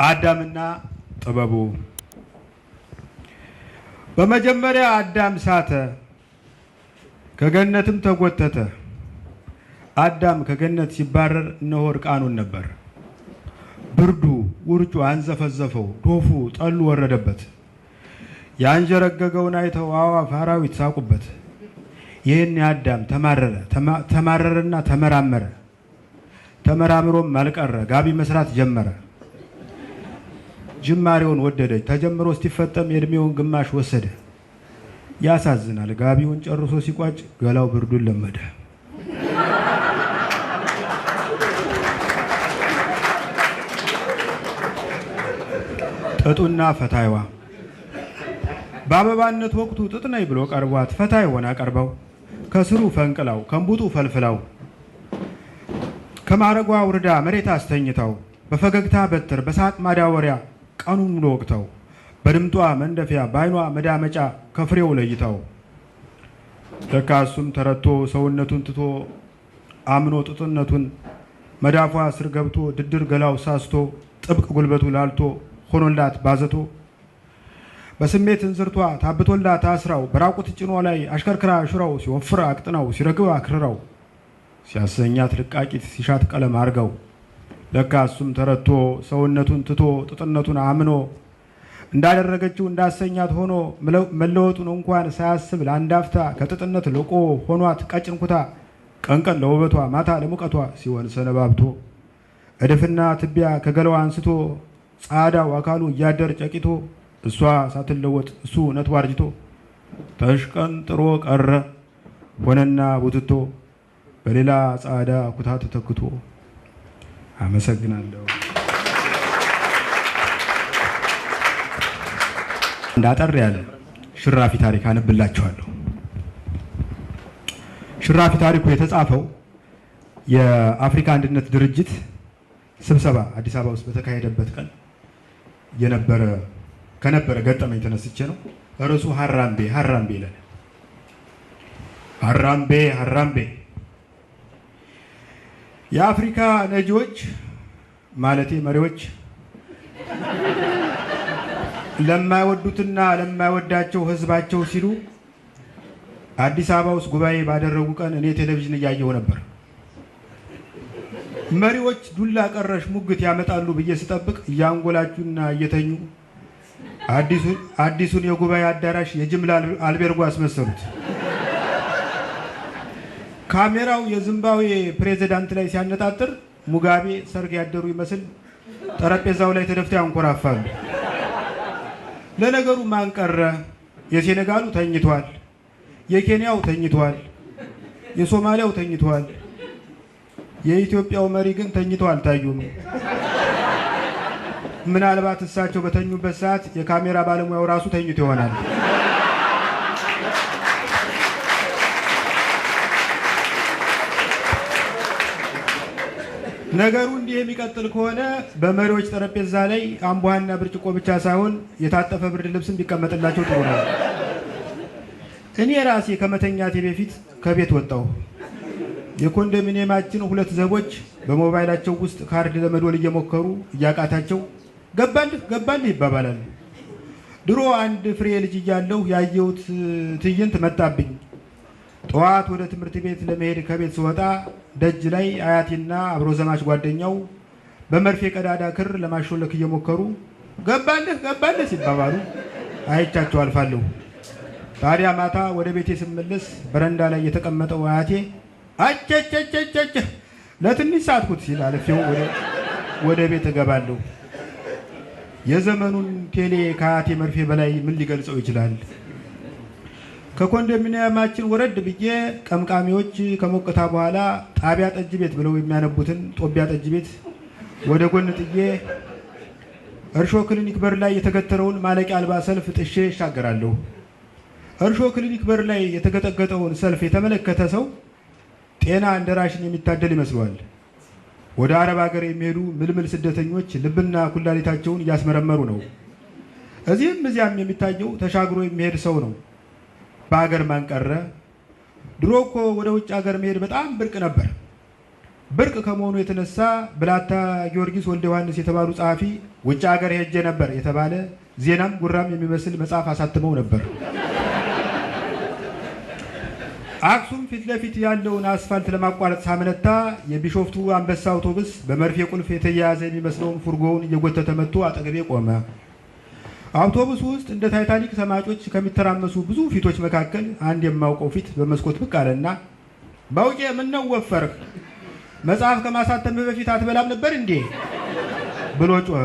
አዳምና ጥበቡ። በመጀመሪያ አዳም ሳተ፣ ከገነትም ተጎተተ። አዳም ከገነት ሲባረር እነሆ እርቃኑን ነበር። ብርዱ ውርጩ አንዘፈዘፈው፣ ዶፉ ጠሉ ወረደበት። ያንጀረገገውን አይተው አዕዋፍ አራዊት ሳቁበት። ይህን አዳም ተማረረና ተመራመረ። ተመራምሮም አልቀረ፣ ጋቢ መስራት ጀመረ። ጅማሬውን ወደደች፣ ተጀምሮ እስቲፈጠም የእድሜውን ግማሽ ወሰደ። ያሳዝናል፣ ጋቢውን ጨርሶ ሲቋጭ ገላው ብርዱን ለመደ። ጥጡና ፈታይዋ። በአበባነት ወቅቱ ጥጥ ነይ ብሎ ቀርቧት ፈታይ ሆና ቀርበው ከስሩ ፈንቅላው ከንቡጡ ፈልፍላው ከማረጓ ውርዳ መሬት አስተኝታው በፈገግታ በትር በሳቅ ማዳወሪያ ቀኑን ሙሉ ወቅተው በድምጧ መንደፊያ በአይኗ መዳመጫ ከፍሬው ለይተው ለካ እሱም ተረቶ ሰውነቱን ትቶ አምኖ ጥጥነቱን መዳፏ ስር ገብቶ ድድር ገላው ሳስቶ ጥብቅ ጉልበቱ ላልቶ ሆኖላት ባዘቶ በስሜት እንዝርቷ ታብቶላት አስራው በራቁት ጭኖ ላይ አሽከርክራ ሽራው ሲወፍር አቅጥናው ሲረግብ አክርራው ሲያሰኛት ልቃቂት ሲሻት ቀለም አርገው ለካ እሱም ተረቶ ሰውነቱን ትቶ ጥጥነቱን አምኖ እንዳደረገችው እንዳሰኛት ሆኖ መለወጡን እንኳን ሳያስብ ለአንዳፍታ ከጥጥነት ልቆ ሆኗት ቀጭን ኩታ ቀንቀን ለውበቷ ማታ ለሙቀቷ ሲሆን ሰነባብቶ እድፍና ትቢያ ከገላዋ አንስቶ ጻዳው አካሉ እያደር ጨቂቶ እሷ ሳትለወጥ እሱ ነቱ አርጅቶ ተሽቀንጥሮ ቀረ ሆነና ቡትቶ በሌላ ጻዳ ኩታ ተተክቶ። አመሰግናለሁ። እንዳጠር ያለ ሽራፊ ታሪክ አነብላችኋለሁ። ሽራፊ ታሪኩ የተጻፈው የአፍሪካ አንድነት ድርጅት ስብሰባ አዲስ አበባ ውስጥ በተካሄደበት ቀን ከነበረ ገጠመኝ ተነስቼ ነው። ርዕሱ ሀራምቤ ይላል። ሀራምቤ የአፍሪካ ነጂዎች ማለቴ መሪዎች ለማይወዱትና ለማይወዳቸው ህዝባቸው ሲሉ አዲስ አበባ ውስጥ ጉባኤ ባደረጉ ቀን እኔ ቴሌቪዥን እያየሁ ነበር። መሪዎች ዱላ ቀረሽ ሙግት ያመጣሉ ብዬ ስጠብቅ እያንጎላቹና እየተኙ አዲሱን የጉባኤ አዳራሽ የጅምላ አልቤርጎ አስመሰሉት። ካሜራው የዚምባብዌ ፕሬዝዳንት ላይ ሲያነጣጥር ሙጋቤ ሰርግ ያደሩ ይመስል ጠረጴዛው ላይ ተደፍተው ያንኮራፋሉ። ለነገሩ ማን ቀረ? የሴኔጋሉ ተኝቷል፣ የኬንያው ተኝቷል፣ የሶማሊያው ተኝቷል። የኢትዮጵያው መሪ ግን ተኝተው አልታዩም። ምናልባት እሳቸው በተኙበት ሰዓት የካሜራ ባለሙያው ራሱ ተኝቶ ይሆናል። ነገሩ እንዲህ የሚቀጥል ከሆነ በመሪዎች ጠረጴዛ ላይ አምቧና ብርጭቆ ብቻ ሳይሆን የታጠፈ ብርድ ልብስም ቢቀመጥላቸው ጥሩ ነው። እኔ ራሴ ከመተኛቴ በፊት ከቤት ወጣሁ። የኮንዶሚኒየማችን ሁለት ዘቦች በሞባይላቸው ውስጥ ካርድ ለመዶል እየሞከሩ እያቃታቸው ገባልህ ይባባላሉ። ድሮ አንድ ፍሬ ልጅ እያለሁ ያየሁት ትዕይንት መጣብኝ። ጠዋት ወደ ትምህርት ቤት ለመሄድ ከቤት ስወጣ ደጅ ላይ አያቴና አብሮ ዘማች ጓደኛው በመርፌ ቀዳዳ ክር ለማሾለክ እየሞከሩ ገባልህ ሲባባሉ አይቻቸው አልፋለሁ። ታዲያ ማታ ወደ ቤቴ ስመለስ በረንዳ ላይ የተቀመጠው አያቴ አቸቸቸቸ ለትንሽ ሳትኩት ሲል አልፌው ወደ ቤት እገባለሁ። የዘመኑን ቴሌ ከአያቴ መርፌ በላይ ምን ሊገልጸው ይችላል? ከኮንዶሚኒየማችን ወረድ ብዬ ቀምቃሚዎች ከሞቅታ በኋላ ጣቢያ ጠጅ ቤት ብለው የሚያነቡትን ጦቢያ ጠጅ ቤት ወደ ጎን ጥዬ እርሾ ክሊኒክ በር ላይ የተገተረውን ማለቂያ አልባ ሰልፍ ጥሼ እሻገራለሁ። እርሾ ክሊኒክ በር ላይ የተገጠገጠውን ሰልፍ የተመለከተ ሰው ጤና እንደራሽን የሚታደል ይመስለዋል። ወደ አረብ ሀገር የሚሄዱ ምልምል ስደተኞች ልብና ኩላሊታቸውን እያስመረመሩ ነው። እዚህም እዚያም የሚታየው ተሻግሮ የሚሄድ ሰው ነው። በሀገር ማን ቀረ? ድሮ እኮ ወደ ውጭ ሀገር መሄድ በጣም ብርቅ ነበር። ብርቅ ከመሆኑ የተነሳ ብላታ ጊዮርጊስ ወልደ ዮሐንስ የተባሉ ጸሐፊ ውጭ ሀገር ሄጄ ነበር የተባለ ዜናም ጉራም የሚመስል መጽሐፍ አሳትመው ነበር። አክሱም ፊት ለፊት ያለውን አስፋልት ለማቋረጥ ሳመነታ የቢሾፍቱ አንበሳ አውቶቡስ በመርፌ ቁልፍ የተያያዘ የሚመስለውን ፉርጎውን እየጎተተ መጥቶ አጠገቤ ቆመ። አውቶቡሱ ውስጥ እንደ ታይታኒክ ሰማጮች ከሚተራመሱ ብዙ ፊቶች መካከል አንድ የማውቀው ፊት በመስኮት ብቅ አለና ባውቄ ምነው ወፈርህ? መጽሐፍ ከማሳተም በፊት አትበላም ነበር እንዴ? ብሎ ጮኸ።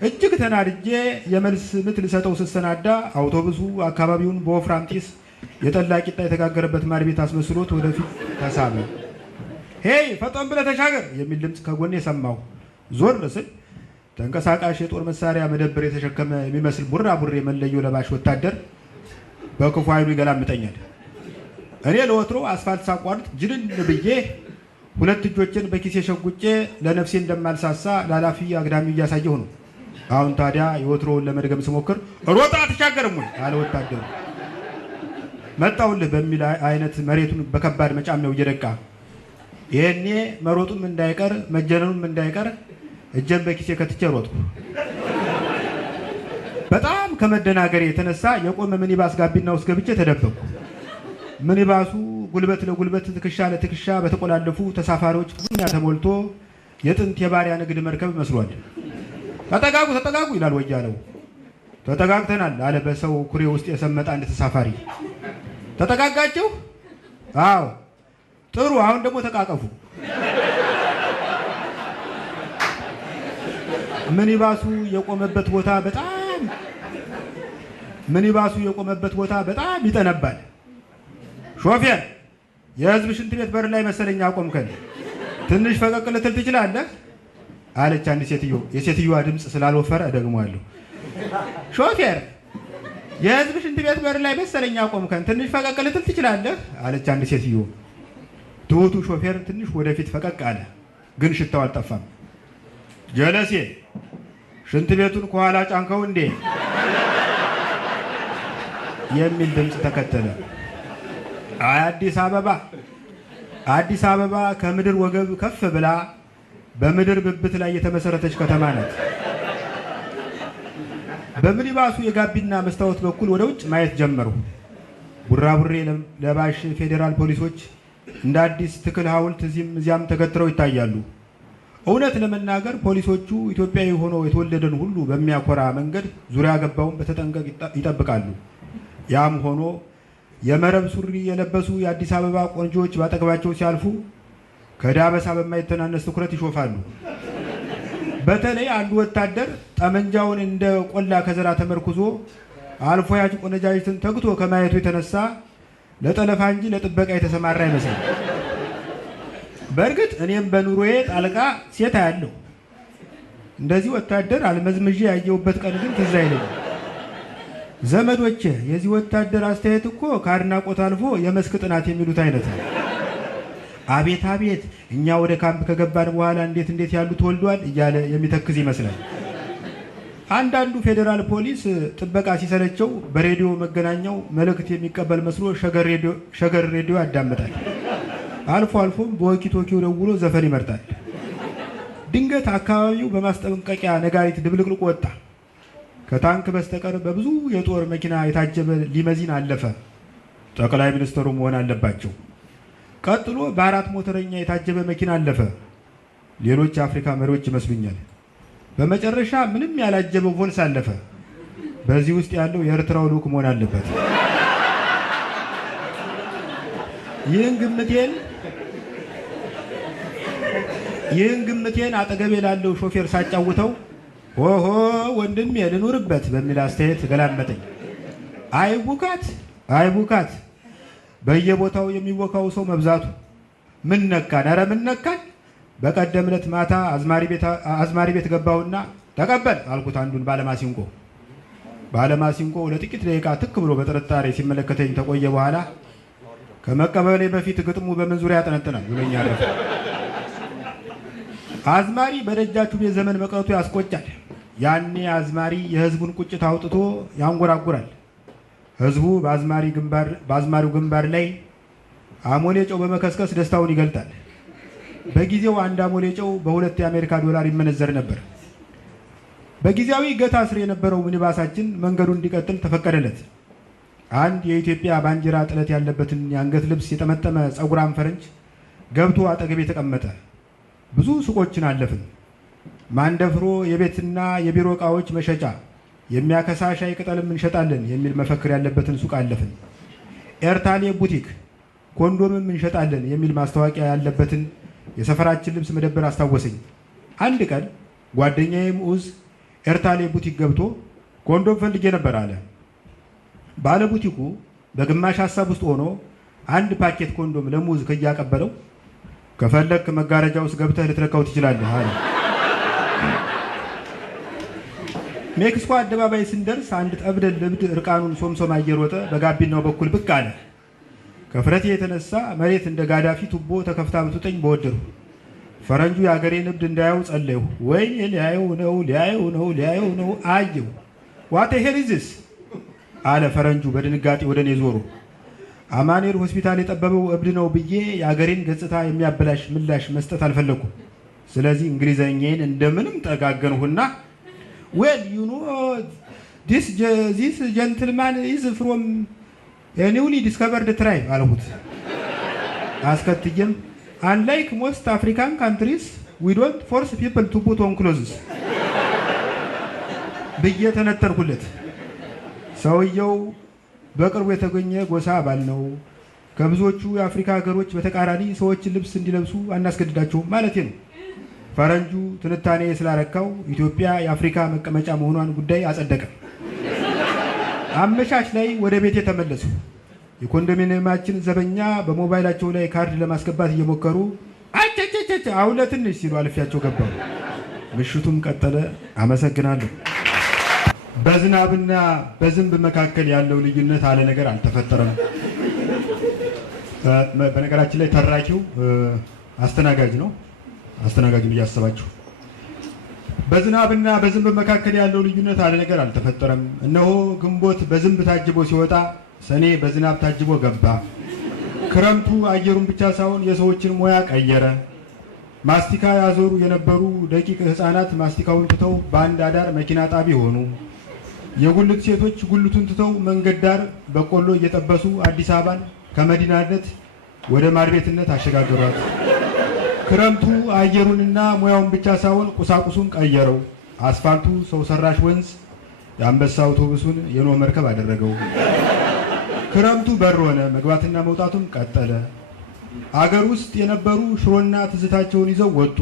እጅግ ተናድጄ የመልስ ምት ልሰጠው ስሰናዳ አውቶቡሱ አካባቢውን በወፍራም ጢስ የጠላ ቂጣ የተጋገረበት ማር ቤት አስመስሎት ወደፊት ተሳበ። ሄይ ፈጠን ብለህ ተሻገር የሚል ድምፅ ከጎኔ ሰማሁ። ዞር ስል ተንቀሳቃሽ የጦር መሳሪያ መደብር የተሸከመ የሚመስል ቡራቡሬ መለዮ ለባሽ ወታደር በክፉ ኃይሉ ይገላምጠኛል። እኔ ለወትሮ አስፋልት ሳቋርጥ ጅንን ብዬ ሁለት እጆችን በኪሴ ሸጉጬ ለነፍሴ እንደማልሳሳ ላላፊ አግዳሚ እያሳየሁ ነው። አሁን ታዲያ የወትሮውን ለመድገም ስሞክር ሮጣ አትሻገርም ወይ አለ ወታደሩ። መጣውልህ በሚል አይነት መሬቱን በከባድ መጫሚያው እየደቃ ይሄኔ መሮጡም እንዳይቀር መጀነኑም እንዳይቀር እጀን በኪሴ ከትቼ ሮጥኩ። በጣም ከመደናገሬ የተነሳ የቆመ ሚኒባስ ጋቢና ውስጥ ገብቼ ተደበቅኩ። ሚኒባሱ ጉልበት ለጉልበት ትከሻ ለትከሻ በተቆላለፉ ተሳፋሪዎች ክፉኛ ተሞልቶ የጥንት የባሪያ ንግድ መርከብ መስሏል። ተጠጋጉ ተጠጋጉ ይላል ወያለው። ተጠጋግተናል አለ በሰው ኩሬ ውስጥ የሰመጠ አንድ ተሳፋሪ። ተጠጋጋችሁ? አዎ። ጥሩ፣ አሁን ደግሞ ተቃቀፉ። ሚኒባሱ የቆመበት ቦታ በጣም ይጠነባል። ሾፌር፣ የህዝብ ሽንት ቤት በር ላይ መሰለኝ አቆምከን፣ ትንሽ ፈቀቅ ልትል ትችላለህ አለች አንድ ሴትዮ። የሴትዮዋ ድምፅ ስላልወፈረ እደግመዋለሁ። ሾፌር፣ የህዝብ ሽንት ቤት በር ላይ መሰለኝ አቆምከን፣ ትንሽ ፈቀቅ ልትል ትችላለህ አለች አንድ ሴትዮ። ትሁቱ ሾፌር ትንሽ ወደፊት ፈቀቅ አለ፣ ግን ሽታው አልጠፋም። ጀለሴ፣ ሽንት ቤቱን ከኋላ ጫንከው እንዴ የሚል ድምፅ ተከተለ። አዲስ አበባ ከምድር ወገብ ከፍ ብላ በምድር ብብት ላይ የተመሰረተች ከተማ ናት። በሚኒባሱ የጋቢና መስታወት በኩል ወደ ውጭ ማየት ጀመሩ። ቡራቡሬ ለባሽ ፌዴራል ፖሊሶች እንደ አዲስ ትክል ሐውልት እዚህም እዚያም ተገትረው ይታያሉ። እውነት ለመናገር ፖሊሶቹ ኢትዮጵያዊ ሆኖ የተወለደን ሁሉ በሚያኮራ መንገድ ዙሪያ ገባውን በተጠንቀቅ ይጠብቃሉ። ያም ሆኖ የመረብ ሱሪ የለበሱ የአዲስ አበባ ቆንጆዎች ባጠገባቸው ሲያልፉ ከዳበሳ በማይተናነስ ትኩረት ይሾፋሉ። በተለይ አንዱ ወታደር ጠመንጃውን እንደ ቆላ ከዘራ ተመርኩዞ አልፎ ያች ቆነጃጅትን ተግቶ ከማየቱ የተነሳ ለጠለፋ እንጂ ለጥበቃ የተሰማራ ይመስላል። በእርግጥ እኔም በኑሮዬ ጣልቃ ሴት አያለሁ። እንደዚህ ወታደር አልመዝምዤ ያየሁበት ቀን ግን ትዝ አይለኝም። ዘመዶቼ፣ የዚህ ወታደር አስተያየት እኮ ከአድናቆት አልፎ የመስክ ጥናት የሚሉት አይነት ነው። አቤት አቤት፣ እኛ ወደ ካምፕ ከገባን በኋላ እንዴት ያሉ ተወልዷል እያለ የሚተክዝ ይመስላል። አንዳንዱ ፌዴራል ፖሊስ ጥበቃ ሲሰለቸው በሬዲዮ መገናኛው መልእክት የሚቀበል መስሎ ሸገር ሬዲዮ ያዳምጣል። አልፎ አልፎም በወኪቶኪው ደውሎ ዘፈን ይመርጣል። ድንገት አካባቢው በማስጠንቀቂያ ነጋሪት ድብልቅልቁ ወጣ። ከታንክ በስተቀር በብዙ የጦር መኪና የታጀበ ሊመዚን አለፈ። ጠቅላይ ሚኒስትሩ መሆን አለባቸው። ቀጥሎ በአራት ሞተረኛ የታጀበ መኪና አለፈ። ሌሎች የአፍሪካ መሪዎች ይመስሉኛል። በመጨረሻ ምንም ያላጀበው ቮልስ አለፈ። በዚህ ውስጥ ያለው የኤርትራው ልዑክ መሆን አለበት። ይህን ግምቴን አጠገቤ ላለው ሾፌር ሳጫውተው ሆሆ ወንድሜ ልኑርበት በሚል አስተያየት ገላመጠኝ። አይቡካት በየቦታው የሚወካው ሰው መብዛቱ ምን ነካን? ኧረ ምን ነካን? በቀደም ዕለት ማታ አዝማሪ ቤት ገባሁና ተቀበል አልኩት አንዱን ባለማሲንቆ። ባለማሲንቆ ለጥቂት ደቂቃ ትክ ብሎ በጥርጣሬ ሲመለከተኝ ተቆየ። በኋላ ከመቀበሌ በፊት ግጥሙ በምን ዙሪያ ያጠነጥናል ብሎኛ አረፈ። አዝማሪ በደጃችሁ ቤት ዘመን መቅረቱ ያስቆጫል። ያኔ አዝማሪ የህዝቡን ቁጭት አውጥቶ ያንጎራጉራል። ህዝቡ በአዝማሪው ግንባር ላይ አሞሌ ጨው በመከስከስ ደስታውን ይገልጣል። በጊዜው አንድ አሞሌ ጨው በ2 የአሜሪካ ዶላር ይመነዘር ነበር። በጊዜያዊ እገታ ስር የነበረው ሚኒባሳችን መንገዱ እንዲቀጥል ተፈቀደለት። አንድ የኢትዮጵያ ባንዲራ ጥለት ያለበትን የአንገት ልብስ የጠመጠመ ጸጉራም ፈረንጅ ገብቶ አጠገቤ ተቀመጠ። ብዙ ሱቆችን አለፍን። ማንደፍሮ የቤትና የቢሮ ዕቃዎች መሸጫ፣ የሚያከሳ ሻይ ቅጠልም እንሸጣለን የሚል መፈክር ያለበትን ሱቅ አለፍን። ኤርታሌ ቡቲክ ኮንዶምም እንሸጣለን የሚል ማስታወቂያ ያለበትን የሰፈራችን ልብስ መደብር አስታወሰኝ። አንድ ቀን ጓደኛዬ ሙዝ ኤርታሌ ቡቲክ ገብቶ ኮንዶም ፈልጌ ነበር አለ። ባለ ቡቲኩ በግማሽ ሀሳብ ውስጥ ሆኖ አንድ ፓኬት ኮንዶም ለሙዝ ከያቀበለው ከፈለክ መጋረጃ ውስጥ ገብተህ ልትረካው ትችላለህ አለ። ሜክሲኮ አደባባይ ስንደርስ አንድ ጠብደል ልብድ እርቃኑን ሶምሶማ እየሮጠ በጋቢናው በኩል ብቅ አለ። ከፍረቴ የተነሳ መሬት እንደ ጋዳፊ ቱቦ ተከፍታ ብትውጠኝ በወደድሁ። ፈረንጁ የአገሬን እብድ እንዳየው ጸለይሁ። ወይኔ ሊያየው ነው አየሁ። ዋት ሄር ኢዝ ዚስ አለ ፈረንጁ በድንጋጤ ወደ እኔ ዞሮ። አማኑኤል ሆስፒታል የጠበበው እብድ ነው ብዬ የአገሬን ገጽታ የሚያበላሽ ምላሽ መስጠት አልፈለኩም። ስለዚህ እንግሊዘኛዬን እንደምንም ጠጋገንሁና ዌል ዩ ኖ ዲስ ጀንትልማን ኢዝ ፍሮም ኒውሊ ዲስከቨርድ ትራይብ አልሁት። አስከትዬም አንላይክ ሞስት አፍሪካን ካንትሪስ ዊ ዶንት ፎርስ ፒፕል ቱ ፑት ኦን ክሎዝስ ብዬ ተነተርኩለት። ሰውየው በቅርቡ የተገኘ ጎሳ አባል ነው። ከብዙዎቹ የአፍሪካ ሀገሮች በተቃራኒ ሰዎችን ልብስ እንዲለብሱ አናስገድዳቸውም ማለቴ ነው። ፈረንጁ ትንታኔ ስላረካው ኢትዮጵያ የአፍሪካ መቀመጫ መሆኗን ጉዳይ አጸደቀ። አመሻሽ ላይ ወደ ቤቴ ተመለሱ። የኮንዶሚኒየማችን ዘበኛ በሞባይላቸው ላይ ካርድ ለማስገባት እየሞከሩ አቸቸቸ አሁን ለትንሽ ሲሉ አልፊያቸው ገባው። ምሽቱም ቀጠለ። አመሰግናለሁ። በዝናብና በዝንብ መካከል ያለው ልዩነት አለ ነገር አልተፈጠረም። በነገራችን ላይ ተራኪው አስተናጋጅ ነው። አስተናጋጁን እያሰባችሁ በዝናብና በዝንብ መካከል ያለው ልዩነት አለ ነገር አልተፈጠረም። እነሆ ግንቦት በዝንብ ታጅቦ ሲወጣ ሰኔ በዝናብ ታጅቦ ገባ። ክረምቱ አየሩን ብቻ ሳይሆን የሰዎችን ሙያ ቀየረ። ማስቲካ ያዞሩ የነበሩ ደቂቅ ሕፃናት ማስቲካውን ትተው በአንድ አዳር መኪና ጣቢ ሆኑ። የጉልት ሴቶች ጉልቱን ትተው መንገድ ዳር በቆሎ እየጠበሱ አዲስ አበባን ከመዲናነት ወደ ማርቤትነት አሸጋገሯት። ክረምቱ አየሩንና ሙያውን ብቻ ሳይሆን ቁሳቁሱን ቀየረው። አስፋልቱ ሰው ሰራሽ ወንዝ፣ የአንበሳ አውቶቡሱን የኖህ መርከብ አደረገው። ክረምቱ በር ሆነ፣ መግባትና መውጣቱም ቀጠለ። አገር ውስጥ የነበሩ ሽሮና ትዝታቸውን ይዘው ወጡ።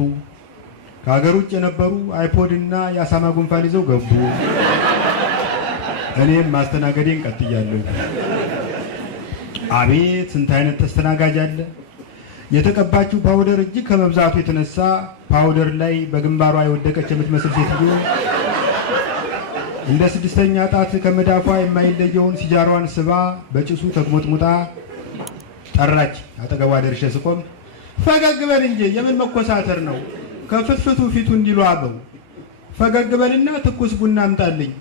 ከሀገር ውጭ የነበሩ አይፖድና የአሳማ ጉንፋን ይዘው ገቡ። እኔም ማስተናገዴን ቀጥያለሁ። አቤት ስንት አይነት ተስተናጋጅ አለ! የተቀባችው ፓውደር እጅግ ከመብዛቱ የተነሳ ፓውደር ላይ በግንባሯ የወደቀች የምትመስል ሴትዮ እንደ 6ኛ ጣት ከመዳፏ የማይለየውን ሲጃሯን ስባ በጭሱ ተግሞጥሙጣ ጠራች። አጠገቧ ደርሼ ስቆም ፈገግ በል እንጂ የምን መኮሳተር ነው? ከፍትፍቱ ፊቱ እንዲሉ አበው ፈገግ በልና ትኩስ ቡና አምጣልኝ፣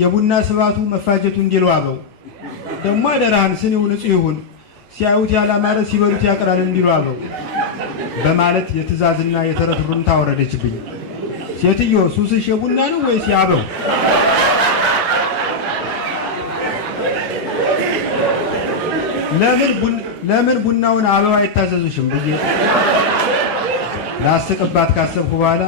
የቡና ስባቱ መፋጀቱ እንዲሉ አበው ደግሞ አደራህን ስኒው ንጹህ ይሁን፣ ሲያዩት ያላማረ ሲበሉት ያቅራል እንዲሉ አበው በማለት የትእዛዝና የተረት ሩምታ ወረደችብኝ። ሴትዮ ሱስሽ የቡና ነው ወይስ ያበው? ለምን ቡናውን አበው አይታዘዙሽም ብዬ ላስቅባት ካሰብኩ በኋላ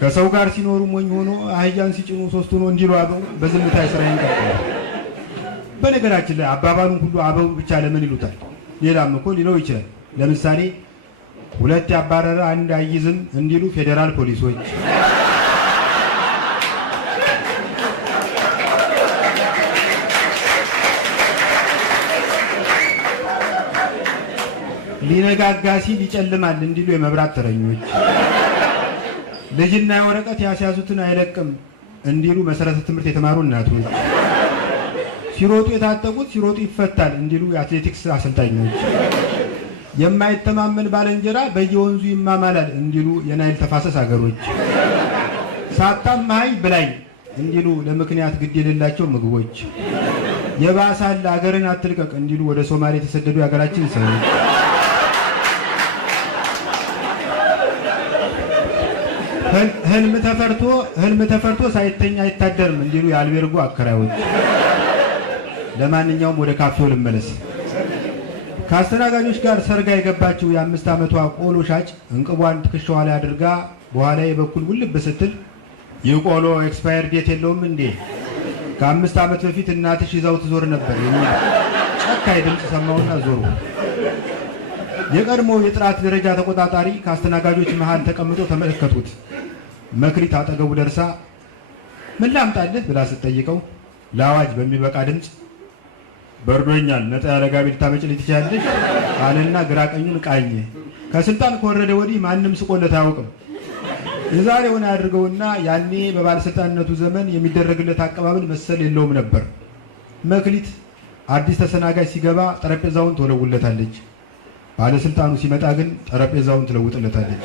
ከሰው ጋር ሲኖሩ ሞኝ ሆኖ አህያን ሲጭኑ 3 ሆኖ እንዲሉ አበው በዝምታ ስራዬን ቀጠለ። በነገራችን ላይ አባባሉን ሁሉ አበው ብቻ ለምን ይሉታል? ሌላም እኮ ሊለው ይችላል። ለምሳሌ 2 ያባረረ 1 አይዝም እንዲሉ ፌዴራል ፖሊሶች፣ ሊነጋጋ ሲል ይጨልማል እንዲሉ የመብራት ተረኞች፣ ልጅና የወረቀት ያስያዙትን አይለቅም እንዲሉ መሰረተ ትምህርት የተማሩ እናቶች፣ ሲሮጡ የታጠቁት ሲሮጡ ይፈታል እንዲሉ የአትሌቲክስ አሰልጣኞች፣ የማይተማመን ባለንጀራ በየወንዙ ይማማላል እንዲሉ የናይል ተፋሰስ አገሮች፣ ሳታማሃይ ብላኝ እንዲሉ ለምክንያት ግድ የሌላቸው ምግቦች፣ የባሳል አገርን አትልቀቅ እንዲሉ ወደ ሶማሌ የተሰደዱ የሀገራችን ሰዎች፣ ህልም ተፈርቶ ሳይተኛ አይታደርም እንዲሉ የአልቤርጎ አከራዮች። ለማንኛውም ወደ ካፌው ልመለስ። ከአስተናጋጆች ጋር ሰርጋ የገባችው የ5 ዓመቷ ቆሎ ሻጭ እንቅቧን ትከሻዋ ላይ አድርጋ በኋላ የበኩል ውልብ ስትል ይህ ቆሎ ኤክስፓየር ዴት የለውም እንዴ? ከ5 ዓመት በፊት እናትሽ ይዛው ትዞር ነበር የሚል ጨካኝ ድምፅ ሰማውና ዞሩ። የቀድሞው የጥራት ደረጃ ተቆጣጣሪ ከአስተናጋጆች መሃል ተቀምጦ ተመለከቱት። መክሊት አጠገቡ ደርሳ ምን ላምጣልህ ብላ ስትጠይቀው ለአዋጅ በሚበቃ ድምፅ በርዶኛል፣ ነጣ ያለ ጋቢ ልታመጭልኝ ትችያለሽ አለና ግራ ቀኙን ቃኘ። ከስልጣን ከወረደ ወዲህ ማንም ስቆለት አያውቅም። የዛሬውን ያድርገውና ያኔ በባለስልጣንነቱ ዘመን የሚደረግለት አቀባበል መሰል የለውም ነበር። መክሊት አዲስ ተሰናጋጅ ሲገባ ጠረጴዛውን ትወለውለታለች። ባለስልጣኑ ሲመጣ ግን ጠረጴዛውን ትለውጥለታለች።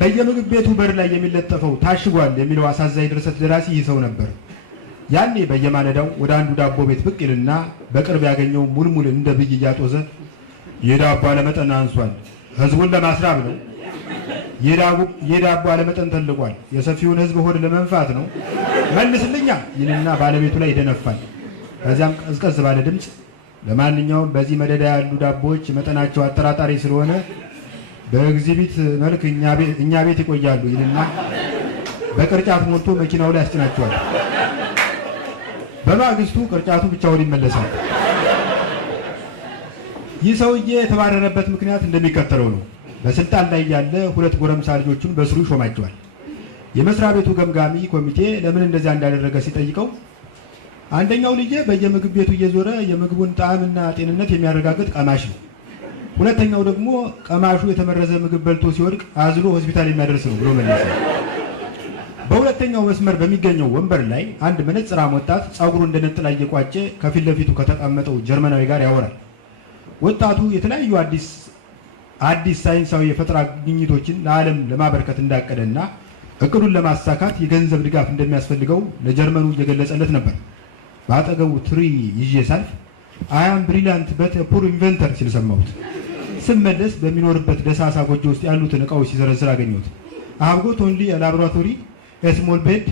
በየምግብ ቤቱ በር ላይ የሚለጠፈው ታሽጓል የሚለው አሳዛኝ ድርሰት ደራሲ ይህ ሰው ነበር። ያኔ በየማለዳው ወደ አንዱ ዳቦ ቤት ብቅ ይልና በቅርብ ያገኘው ሙልሙል እንደ ብይ እያጦዘ የዳቦ አለመጠን አንሷል፣ ህዝቡን ለማስራብ ነው። የዳቦ አለመጠን ተልቋል፣ የሰፊውን ህዝብ ሆድ ለመንፋት ነው፣ መልስልኛ ይልና ባለቤቱ ላይ ይደነፋል። ከዚያም ቀዝቀዝ ባለ ድምፅ ለማንኛውም በዚህ መደዳ ያሉ ዳቦዎች መጠናቸው አጠራጣሪ ስለሆነ በኤግዚቢት መልክ እኛ ቤት ይቆያሉ ይልና በቅርጫት ሞልቶ መኪናው ላይ ያስጭናቸዋል። በማግስቱ ቅርጫቱ ብቻውን ይመለሳል። ይህ ሰውዬ የተባረረበት ምክንያት እንደሚከተለው ነው። በስልጣን ላይ ያለ 2 ጎረምሳ ልጆቹን በስሩ ይሾማቸዋል። የመስሪያ ቤቱ ገምጋሚ ኮሚቴ ለምን እንደዚያ እንዳደረገ ሲጠይቀው አንደኛው ልጄ በየምግብ ቤቱ እየዞረ የምግቡን ጣዕምና ጤንነት የሚያረጋግጥ ቀማሽ ነው፣ ሁለተኛው ደግሞ ቀማሹ የተመረዘ ምግብ በልቶ ሲወድቅ አዝሎ ሆስፒታል የሚያደርስ ነው ብሎ መለሰ። በሁለተኛው መስመር በሚገኘው ወንበር ላይ አንድ መነጽራም ወጣት ጸጉሩ እንደ ነጠላ እየቋጨ ከፊት ለፊቱ ከተቀመጠው ጀርመናዊ ጋር ያወራል። ወጣቱ የተለያዩ አዲስ ሳይንሳዊ የፈጠራ ግኝቶችን ለዓለም ለማበርከት እንዳቀደና እቅዱን ለማሳካት የገንዘብ ድጋፍ እንደሚያስፈልገው ለጀርመኑ እየገለጸለት ነበር። በአጠገቡ ትሪ ይዤ ሳልፍ አያም ብሪሊያንት በት ፑር ኢንቨንተር ሲል ሰማሁት። ስመለስ በሚኖርበት ደሳሳ ጎጆ ውስጥ ያሉትን እቃዎች ሲዘረዝር አገኘሁት። አሃብጎት ኦንሊ ላቦራቶሪ ስሞል ቤድ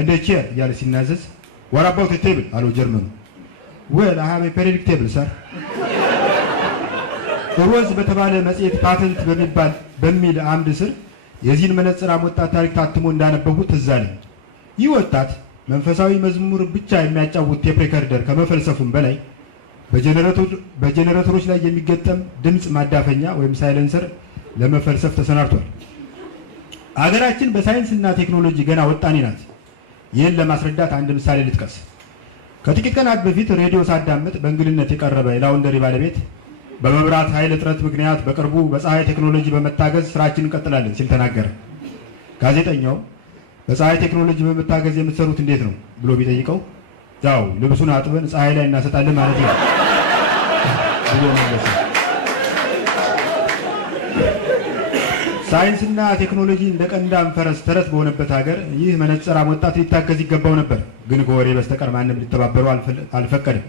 እንደ ቼር እያለ ሲናዘዝ what about a table አለው ጀርመኑ። well I have a periodic table sir። ሮዝ በተባለ መጽሔት ፓተንት በሚል አምድ ስር የዚህን መነጽራም ወጣት ታሪክ ታትሞ እንዳነበቡት ትዝ አለኝ። ይህ ወጣት መንፈሳዊ መዝሙር ብቻ የሚያጫውት ቴፕ ሬከርደር ከመፈልሰፉም በላይ በጄኔሬተሮች ላይ የሚገጠም ድምፅ ማዳፈኛ ወይም ሳይለንሰር ለመፈልሰፍ ተሰናድቷል። አገራችን በሳይንስና ቴክኖሎጂ ገና ወጣኔ ናት። ይህን ለማስረዳት አንድ ምሳሌ ልጥቀስ። ከጥቂት ቀናት በፊት ሬዲዮ ሳዳምጥ በእንግድነት የቀረበ የላውንደሪ ባለቤት በመብራት ኃይል እጥረት ምክንያት በቅርቡ በፀሐይ ቴክኖሎጂ በመታገዝ ስራችን እንቀጥላለን ሲል ተናገረ። ጋዜጠኛው በፀሐይ ቴክኖሎጂ በመታገዝ የምትሰሩት እንዴት ነው ብሎ ቢጠይቀው ያው ልብሱን አጥበን ፀሐይ ላይ እናሰጣለን ማለት ነው ብሎ መለሰ። ሳይንስና ቴክኖሎጂ እንደ ቀንዳም ፈረስ ተረት በሆነበት ሀገር ይህ መነጽራም ወጣት ሊታገዝ ይገባው ነበር። ግን ከወሬ በስተቀር ማንም ሊተባበሩ አልፈቀደም።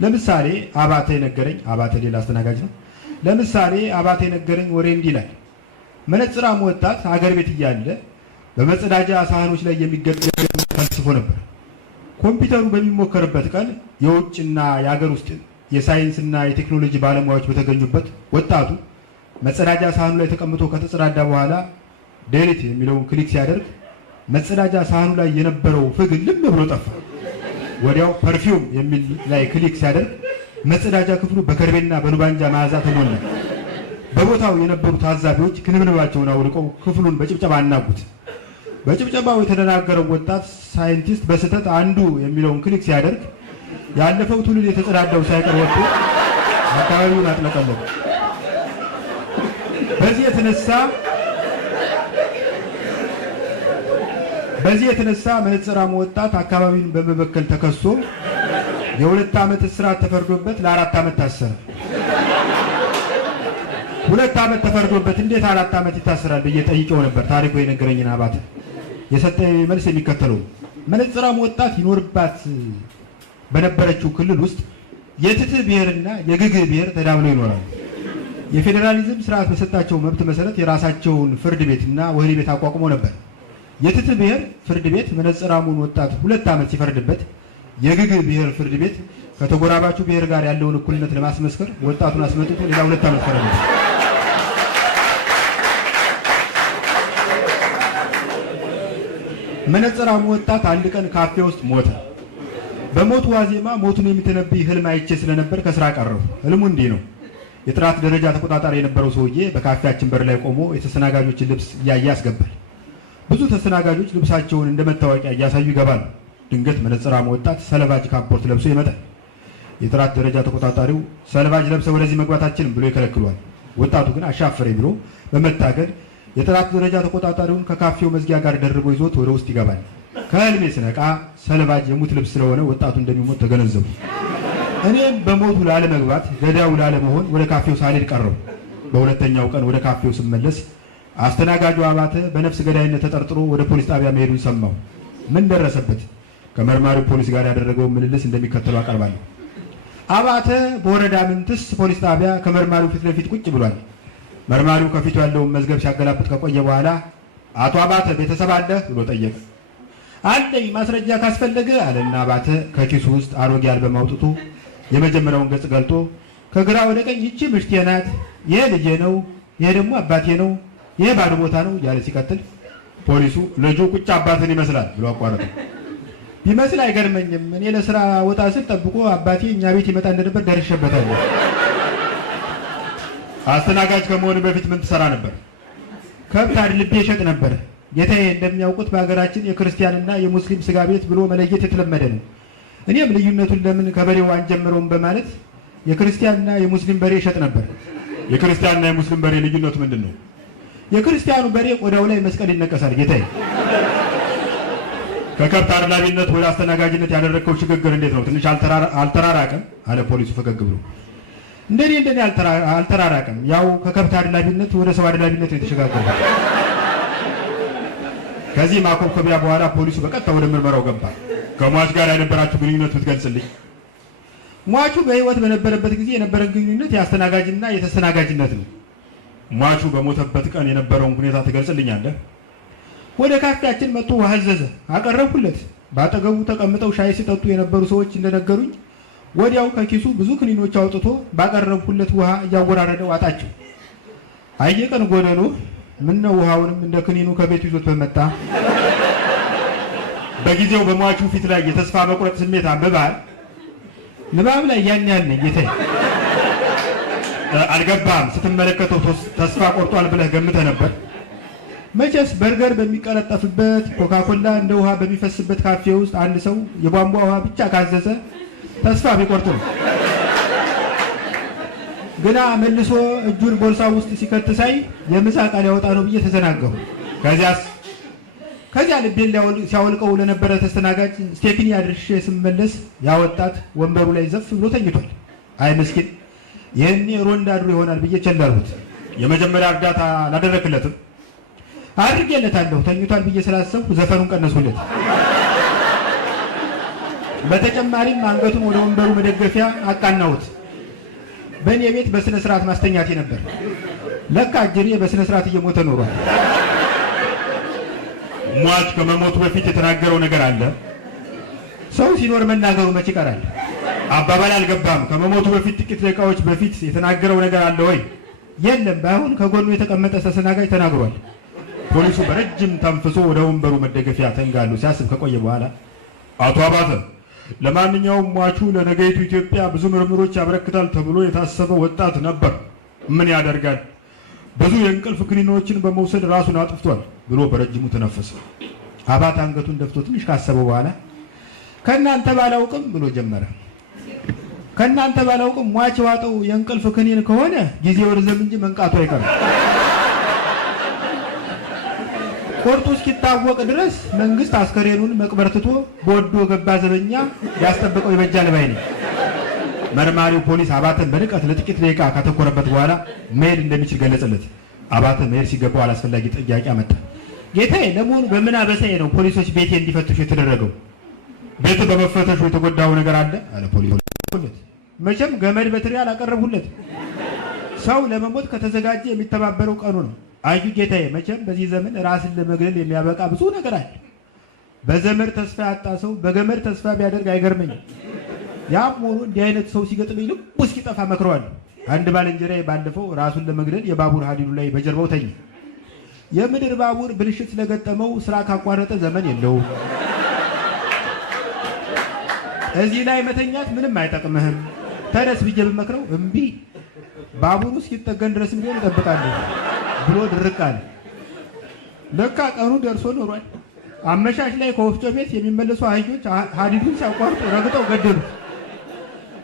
ለምሳሌ አባተ የነገረኝ፣ አባተ ሌላ አስተናጋጅ ነው። ለምሳሌ አባተ የነገረኝ ወሬ እንዲህ ይላል። መነጽራም ወጣት ሀገር ቤት እያለ በመጸዳጃ ሳህኖች ላይ የሚገጠም ፈልስፎ ነበር። ኮምፒውተሩ በሚሞከርበት ቀን የውጭና የሀገር ውስጥ የሳይንስና የቴክኖሎጂ ባለሙያዎች በተገኙበት ወጣቱ መጸዳጃ ሳህኑ ላይ ተቀምጦ ከተጸዳዳ በኋላ ዴሊት የሚለውን ክሊክ ሲያደርግ መጸዳጃ ሳህኑ ላይ የነበረው ፍግ ልም ብሎ ጠፋ። ወዲያው ፐርፊውም የሚል ላይ ክሊክ ሲያደርግ መጸዳጃ ክፍሉ በከርቤና በሉባንጃ መዓዛ ተሞላ። በቦታው የነበሩ ታዛቢዎች ክንብንባቸውን አውልቀው ክፍሉን በጭብጨባ አናጉት። በጭብጨባው የተደናገረው ወጣት ሳይንቲስት በስህተት አንዱ የሚለውን ክሊክ ሲያደርግ ያለፈው ትውልድ የተጸዳዳው ሳይቀር ወጥቶ አካባቢውን አጥለቀለቀ። በዚህ የተነሳ መነጽራሙ ወጣት አካባቢውን በመበከል ተከሶ የ2 ዓመት እስራት ተፈርዶበት ለ4 ዓመት ታሰረ። 2 ዓመት ተፈርዶበት እንዴት 4 ዓመት ይታሰራል ብዬ ጠይቄው ነበር። ታሪኩ የነገረኝን አባተ የሰጠኝ መልስ የሚከተለው። መነጽራሙ ወጣት ይኖርባት በነበረችው ክልል ውስጥ የትትህ ብሔርና የግግህ ብሔር ተዳብለው ይኖራሉ። የፌዴራሊዝም ስርዓት በሰጣቸው መብት መሰረት የራሳቸውን ፍርድ ቤትና ወህኒ ቤት አቋቁሞ ነበር። የትት ብሔር ፍርድ ቤት መነጽራሙን ወጣት 2 ዓመት ሲፈርድበት የግግ ብሔር ፍርድ ቤት ከተጎራባቹ ብሔር ጋር ያለውን እኩልነት ለማስመስከር ወጣቱን አስመጥቶ ሌላ 2 ዓመት ፈረደ። መነጽራሙ ወጣት አንድ ቀን ካፌ ውስጥ ሞተ። በሞቱ ዋዜማ ሞቱን የሚተነብይ ህልም አይቼ ስለነበር ከስራ ቀረሁ። ህልሙ እንዲህ ነው። የጥራት ደረጃ ተቆጣጣሪ የነበረው ሰውዬ በካፌያችን በር ላይ ቆሞ የተስተናጋጆችን ልብስ እያየ ያስገባል። ብዙ ተስተናጋጆች ልብሳቸውን እንደ መታወቂያ እያሳዩ ይገባሉ። ድንገት መነጽራሙ ወጣት ሰልባጅ ካፖርት ለብሶ ይመጣል። የጥራት ደረጃ ተቆጣጣሪው ሰልባጅ ለብሰው ወደዚህ መግባታችንም ብሎ ይከለክሏል። ወጣቱ ግን አሻፈረኝ ብሎ በመታገል የጥራት ደረጃ ተቆጣጣሪውን ከካፌው መዝጊያ ጋር ደርቦ ይዞት ወደ ውስጥ ይገባል። ከህልሜ ስነቃ ሰልባጅ የሙት ልብስ ስለሆነ ወጣቱ እንደሚሞት ተገነዘቡ። እኔም በሞቱ ላለመግባት ገዳዩ ላለመሆን ወደ ካፌው ሳልሄድ ቀረው። በሁለተኛው ቀን ወደ ካፌው ስመለስ አስተናጋጁ አባተ በነፍስ ገዳይነት ተጠርጥሮ ወደ ፖሊስ ጣቢያ መሄዱን ሰማሁ። ምን ደረሰበት? ከመርማሪው ፖሊስ ጋር ያደረገውን ምልልስ እንደሚከተለው አቀርባለሁ። አባተ በወረዳ ምንትስ ፖሊስ ጣቢያ ከመርማሪው ፊት ለፊት ቁጭ ብሏል። መርማሪው ከፊቱ ያለውን መዝገብ ሲያገላብጥ ከቆየ በኋላ አቶ አባተ ቤተሰብ አለህ ብሎ ጠየቀ። አለኝ፣ ማስረጃ ካስፈለገ አለና አባተ ከኪሱ ውስጥ አሮጌ አልበም አውጥቶ የመጀመሪያውን ገጽ ገልጦ ከግራ ወደ ቀኝ ይቺ ምሽቴ ናት፣ ይሄ ልጄ ነው፣ ይሄ ደግሞ አባቴ ነው፣ ይሄ ባዶ ቦታ ነው ያለ ሲቀጥል ፖሊሱ ልጁ ቁጭ አባትን ይመስላል ብሎ አቋረጠ። ቢመስል አይገርመኝም፣ እኔ ለስራ ወጣ ስል ጠብቆ አባቴ እኛ ቤት ይመጣ እንደነበር ደርሼበታለሁ። አስተናጋጅ ከመሆኑ በፊት ምን ትሰራ ነበር? ከብት አድልቤ እሸጥ ነበር። ጌታዬ እንደሚያውቁት በሀገራችን የክርስቲያንና የሙስሊም ስጋ ቤት ብሎ መለየት የተለመደ ነው። እኔም ልዩነቱን ለምን ከበሬው አንጀምረውም በማለት የክርስቲያንና የሙስሊም በሬ እሸጥ ነበር። የክርስቲያንና የሙስሊም በሬ ልዩነቱ ምንድን ነው? የክርስቲያኑ በሬ ቆዳው ላይ መስቀል ይነቀሳል። ጌታዬ ከከብት አድላቢነት ወደ አስተናጋጅነት ያደረግከው ሽግግር እንዴት ነው? ትንሽ አልተራራቀም? አለ ፖሊሱ ፈገግ ብሎ። እንደኔ አልተራራቀም። ያው ከከብት አድላቢነት ወደ ሰው አድላቢነት ነው የተሸጋገረው። ከዚህ ማኮብኮቢያ በኋላ ፖሊሱ በቀጥታ ወደ ምርመራው ገባ። ከሟች ጋር የነበራችሁ ግንኙነት ብትገልጽልኝ። ሟቹ በህይወት በነበረበት ጊዜ የነበረን ግንኙነት የአስተናጋጅና የተስተናጋጅነት ነው። ሟቹ በሞተበት ቀን የነበረውን ሁኔታ ትገልጽልኛለህ? ወደ ካፌያችን መጥቶ ውሃ አዘዘ፣ አቀረብኩለት። በአጠገቡ ተቀምጠው ሻይ ሲጠጡ የነበሩ ሰዎች እንደነገሩኝ ወዲያው ከኪሱ ብዙ ክኒኖች አውጥቶ ባቀረብኩለት ውሃ እያወራረደ ዋጣቸው። አየቀን ጎደሎ ምነው ውሃውንም እንደ ክኒኑ ከቤቱ ይዞት በመጣ። በጊዜው በሟቹ ፊት ላይ የተስፋ መቁረጥ ስሜት አንብበሃል? ንባብ ላይ ያን ያህል ነኝ ጌታዬ። አልገባም። ስትመለከተው ተስፋ ቆርጧል ብለህ ገምተህ ነበር? መቼስ በርገር በሚቀለጠፍበት ኮካኮላ እንደ ውሃ በሚፈስበት ካፌ ውስጥ አንድ ሰው የቧንቧ ውሃ ብቻ ካዘዘ ተስፋ ቢቆርጥ ነው። ግና መልሶ እጁን ቦርሳ ውስጥ ሲከት ሳይ የምሳ ቃል ያወጣ ነው ብዬ ተዘናጋሁ። ከዚያ ልቤን ሲያወልቀው ለነበረ ተስተናጋጅ ስቴፒኒ አድርሼ ስመለስ ያወጣት ወንበሩ ላይ ዘፍ ብሎ ተኝቷል። አይ ምስኪን፣ ይህኔ ሮንዳ አድሮ ይሆናል ብዬ ቸላልሁት። የመጀመሪያ እርዳታ አላደረክለትም? አድርጌለታለሁ። ተኝቷል ብዬ ስላሰብኩ ዘፈኑን ቀነሱለት። በተጨማሪም አንገቱን ወደ ወንበሩ መደገፊያ አቃናሁት። በእኔ ቤት በስነ ስርዓት ማስተኛቴ ነበር። ለካ እጅሬ በስነ ስርዓት እየሞተ ኖሯል። ሟች ከመሞቱ በፊት የተናገረው ነገር አለ? ሰው ሲኖር መናገሩ መቼ ይቀራል? አባባል አልገባም። ከመሞቱ በፊት ጥቂት ደቂቃዎች በፊት የተናገረው ነገር አለ ወይ? የለም። ባይሆን ከጎኑ የተቀመጠ ተስተናጋጅ ተናግሯል። ፖሊሱ በረጅም ተንፍሶ ወደ ወንበሩ መደገፊያ ተንጋሉ ሲያስብ ከቆየ በኋላ አቶ አባተ፣ ለማንኛውም ሟቹ ለነገይቱ ኢትዮጵያ ብዙ ምርምሮች ያበረክታል ተብሎ የታሰበ ወጣት ነበር። ምን ያደርጋል፣ ብዙ የእንቅልፍ ክኒኖችን በመውሰድ ራሱን አጥፍቷል ብሎ በረጅሙ ተነፈሰ። አባተ አንገቱን ደፍቶ ትንሽ ካሰበ በኋላ ከእናንተ ባላውቅም ብሎ ጀመረ። ከእናንተ ባላውቅም ሟች ዋጠው የእንቅልፍ ክኒን ከሆነ ጊዜው ርዘም እንጂ መንቃቱ አይቀርም። ቆርጡ እስኪታወቅ ድረስ መንግስት አስከሬኑን መቅበር ትቶ በወዶ ገባ ዘበኛ ያስጠበቀው ይበጃል ባይ ነው። መርማሪው ፖሊስ አባተን በንቀት ለጥቂት ደቂቃ ካተኮረበት በኋላ መሄድ እንደሚችል ገለጸለት። አባተ መሄድ ሲገባው አላስፈላጊ ጥያቄ አመጣ። ጌታዬ፣ ለመሆኑ በምን አበሳዬ ነው ፖሊሶች ቤቴ እንዲፈትሹ የተደረገው? ቤት በመፈተሹ የተጎዳው ነገር አለ? አለ ፖሊስ። መቼም ገመድ በትሪ አላቀረቡለት። ሰው ለመሞት ከተዘጋጀ የሚተባበረው ቀኑ ነው። አዩ ጌታዬ፣ መቼም በዚህ ዘመን ራስን ለመግደል የሚያበቃ ብዙ ነገር አለ። በዘመድ ተስፋ ያጣ ሰው በገመድ ተስፋ ቢያደርግ አይገርመኝም። ያም ሆኖ እንዲህ አይነት ሰው ሲገጥመኝ ልቡ እስኪጠፋ መክረዋለሁ። አንድ ባልንጀራዬ ባለፈው ራሱን ለመግደል የባቡር ሀዲዱ ላይ በጀርባው ተኛ። የምድር ባቡር ብልሽት ስለገጠመው ስራ ካቋረጠ ዘመን የለውም። እዚህ ላይ መተኛት ምንም አይጠቅምህም፣ ተነስ ብዬ ብመክረው እምቢ፣ ባቡሩ እስኪጠገን ድረስም ቢሆን እጠብቃለሁ ብሎ ድርቅ አለ። ለካ ቀኑ ደርሶ ኖሯል። አመሻሽ ላይ ከወፍጮ ቤት የሚመለሱ አህዮች ሀዲዱን ሲያቋርጡ ረግጠው ገደሉት።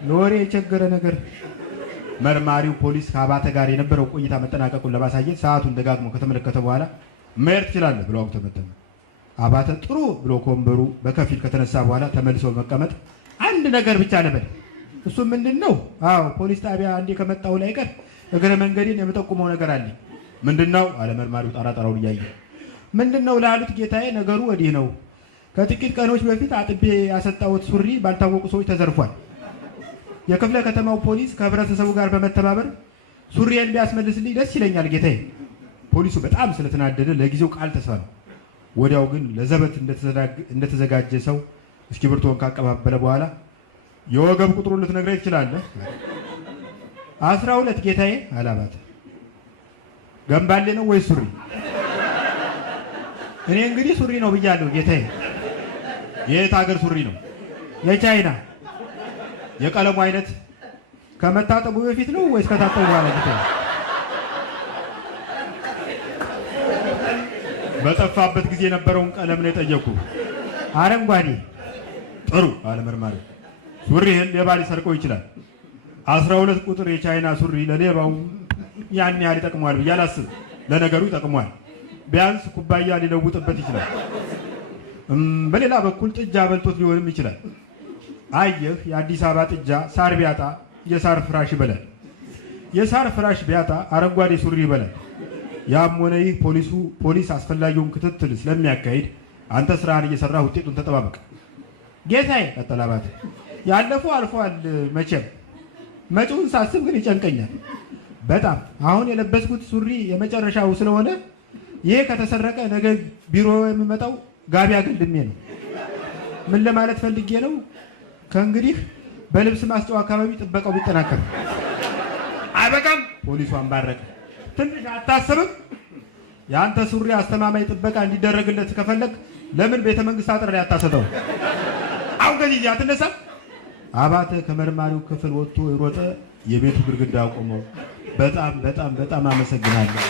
ለወሬ የቸገረ ነገር። መርማሪው ፖሊስ ከአባተ ጋር የነበረው ቆይታ መጠናቀቁን ለማሳየት ሰዓቱን ደጋግሞ ከተመለከተ በኋላ መሄድ ትችላለህ ብሎ አውተመተመ። አባተ ጥሩ ብሎ ከወንበሩ በከፊል ከተነሳ በኋላ ተመልሶ መቀመጥ አንድ ነገር ብቻ ነበር። እሱ ምንድን ነው? አዎ ፖሊስ ጣቢያ አንዴ ከመጣሁ ላይ ቀር እግረ መንገዴን የምጠቁመው ነገር አለ። ምንድን ነው አለ መርማሪው ጣራጣራውን እያየ። ምንድን ነው ላሉት ጌታዬ፣ ነገሩ ወዲህ ነው። ከጥቂት ቀኖች በፊት አጥቤ ያሰጣሁት ሱሪ ባልታወቁ ሰዎች ተዘርፏል። የክፍለ ከተማው ፖሊስ ከህብረተሰቡ ጋር በመተባበር ሱሪዬን ቢያስመልስልኝ ደስ ይለኛል ጌታዬ። ፖሊሱ በጣም ስለተናደደ ለጊዜው ቃል ተስፋ ነው። ወዲያው ግን ለዘበት እንደተዘጋጀ ሰው እስክሪብቶን ካቀባበለ በኋላ የወገብ ቁጥሩን ልትነግረኝ ትችላለህ? 12 ጌታዬ አለ አባተ። ገንባሌ ነው ወይ ሱሪ? እኔ እንግዲህ ሱሪ ነው ብያለሁ ጌታዬ። የት ሀገር ሱሪ ነው? የቻይና። የቀለሙ አይነት ከመታጠቡ በፊት ነው ወይስ ከታጠቡ በኋላ ጌታዬ? በጠፋበት ጊዜ የነበረውን ቀለም ነው የጠየቁ። አረንጓዴ። ጥሩ አለ መርማሪው። ሱሪህን ሌባ ሊሰርቀው ይችላል። 12 ቁጥር የቻይና ሱሪ ለሌባው ያን ያህል ይጠቅመዋል ብዬ አላስብም። ለነገሩ ይጠቅመዋል፣ ቢያንስ ኩባያ ሊለውጥበት ይችላል። በሌላ በኩል ጥጃ በልቶት ሊሆንም ይችላል። አየህ፣ የአዲስ አበባ ጥጃ ሳር ቢያጣ የሳር ፍራሽ ይበላል፣ የሳር ፍራሽ ቢያጣ አረንጓዴ ሱሪ ይበላል። ያም ሆነ ይህ ፖሊስ አስፈላጊውን ክትትል ስለሚያካሂድ አንተ ስራህን እየሰራህ ውጤቱን ተጠባበቅ ጌታዬ። ቀጠለ አባተ። ያለፈው አልፏል። መቼም መጪውን ሳስብ ግን ይጨንቀኛል በጣም። አሁን የለበስኩት ሱሪ የመጨረሻው ስለሆነ ይሄ ከተሰረቀ ነገ ቢሮ የሚመጣው ጋቢ አገልድሜ ነው። ምን ለማለት ፈልጌ ነው? ከእንግዲህ በልብስ ማስጫው አካባቢ ጥበቃው ቢጠናከር። አይበቃም? ፖሊሱ አንባረቀ። ትንሽ አታስብም? የአንተ ሱሪ አስተማማኝ ጥበቃ እንዲደረግለት ከፈለግ ለምን ቤተ መንግስት አጥር ላይ አታሰጠው? አሁን ከዚህ አትነሳም? አባተ ከመርማሪው ክፍል ወጥቶ የሮጠ የቤቱ ግድግዳ አቆመው። በጣም በጣም በጣም አመሰግናለሁ።